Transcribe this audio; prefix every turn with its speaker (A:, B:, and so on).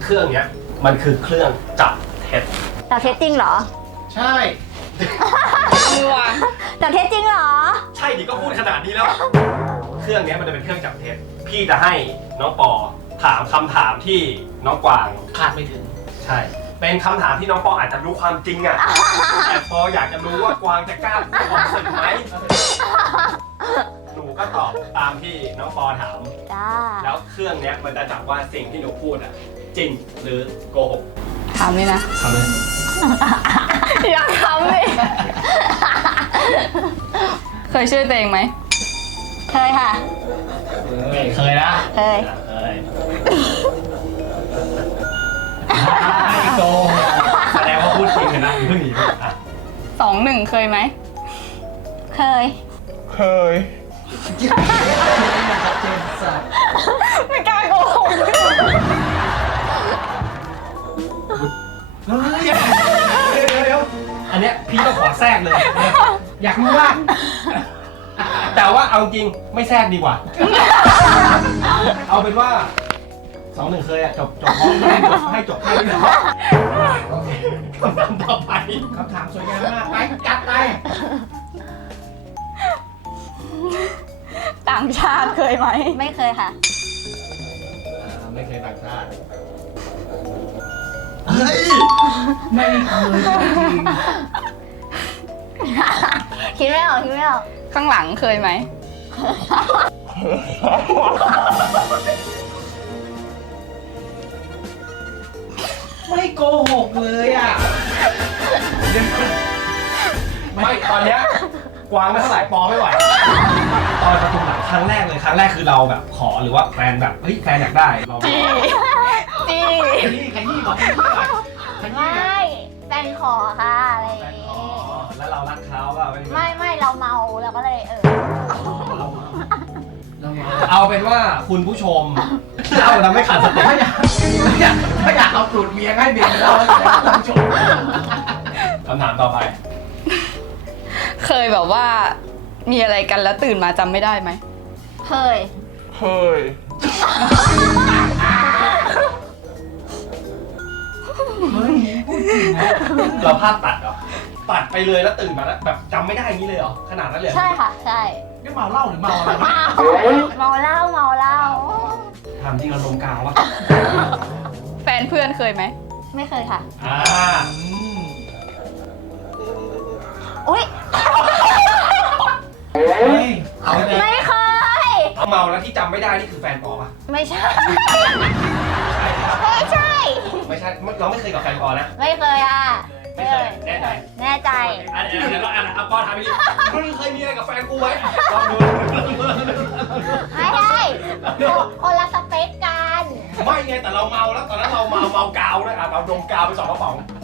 A: เครื่องเนี้ยมันคือเครื่องจับเท็จ
B: จับเท็จจริงเหรอ
A: ใช่
C: มือวาง
B: จับเท็จจริงเหรอ
A: ใช่ดิก็พูดขนาดนี้แล้ว เครื่องเนี้ยมันจะเป็นเครื่องจับเท็จพี่จะให้น้องปอถามคำถามที่น้องกวางคาดไม่ถึงใช่เป็นคำถามที่น้องปออาจจะรู้ความจริงอ่ะ แต่ปออยากจะรู้ว่ากวางจะกล้าตอบสึกไหมหนูก็ตอบตามที่น้องปอถาม
B: จ้า
A: แล้วเครื่องเนี้ยมันจะจับว่าสิ่งที่หนูพูดอ่ะจริงหรือโกหก
C: ถามเลยนะ
A: ทำเลย
C: อยากทำเลยเคยช่วยตัวเองไหม
B: เคยค่ะ
A: เคยนะ
B: เคย
A: เคยไม่โกหกแสดงว่าพูดจริงเลยนะเพิ่งหนีอ่ะ
C: 2-1 เคยไหม
B: เคย
C: ไม่กล้าโกหก
A: เดี๋ยวอันเนี้ยพี่ก็ขอแทรกเลย อยากรู้ว่า แต่ว่าเอาจริงไม่แทรกดีกว่า เอาเป็นว่า2-1เคยอะจบพร้อมให้จบแค่นี้นะครับโอเคคำถามต่อไปคำถามสวยงามมากไปจัดไป
C: ต่างชาติเคยไหม
B: ไม่เคยค่ะ
A: ไม่เคยต่างชาติเฮ้ยไม่เคยจริง
B: คิดไม่ออกคิดไม่ออก
C: ข้างหลังเคยไหม
D: ไม่โกหกเลยอ่ะ
A: ไม่ตอนเนี้ยกวางไม่เท่าไหร่ปอไม่ไหวตอนประตูหลังครั้งแรกเลยครั้งแรกคือเราแบบขอหรือว่าแฟนแบบเฮ้ยแฟนอยากได้เรา
C: จีจี
A: ขยี้ก่อนขยี้ก่อนขยี้
B: ไม่
A: ก่อน
B: แฟนขอค่ะอะไรอย่าง
A: แฟนขอ
B: งี้
A: แล้วเรารักเขาเปล่า
B: ไม่เราเมาเราก็เลย
A: เอาเป็นว่าคุณผู้ชมเล่านะไม่ขาดสติ
D: ถ้าอยากเอาสูตรเมียให้เมียเราเลยนะคุณผู้ชม
A: คำถามต่อไป
C: เคยแบบว่ามีอะไรกันแล้วตื่นมาจำไม่ได้ไหม
B: เคย
D: เฮ้ยพูดจริงนะ
A: เราภาพตัดเหรอตัดไปเลยแล้วตื่นมาแล้วแบบจำไม่ได้อย่างนี้เลยเหรอขนาดนั้นเลยเหรอ
B: ใช่ค่ะ ใช่
D: นี่เมาเหล้าหรือเมาอะไรวะ
B: เมาเหล้าเมาเหล้า
A: ทำจริงเราลงกาววะ
C: แฟนเพื่อนเคยไหม
B: ไม่เคยค่ะ
A: อ่า
B: อุ้ย
D: เฮ้ย
A: เอาเลย
B: ไม่เคย
A: เอาเมาแล้วที่จำไม่ได้นี่คือแฟนปอปะ
B: ไม่ใช่
A: ใช่ครับ
B: ไม่ใช่
A: ไม่ใช่เราไม่เคยกับแฟนปอนะ
B: ไม่เคยอ่ะ
A: ไม่เคยแน่ใจ
B: แน่ใจ
A: อันเดี๋ยวเราเอาปอถามไปดิมึงเคยมีอะไรกับแฟนกูไหมลองดู
B: ไม่ใช่คนละสเปคกัน
A: ไม่ไงแต่เราเมาแล้วตอนนั้นเราเมากาวด้วยอ่ะเราดมกาวไป2 กระป๋อง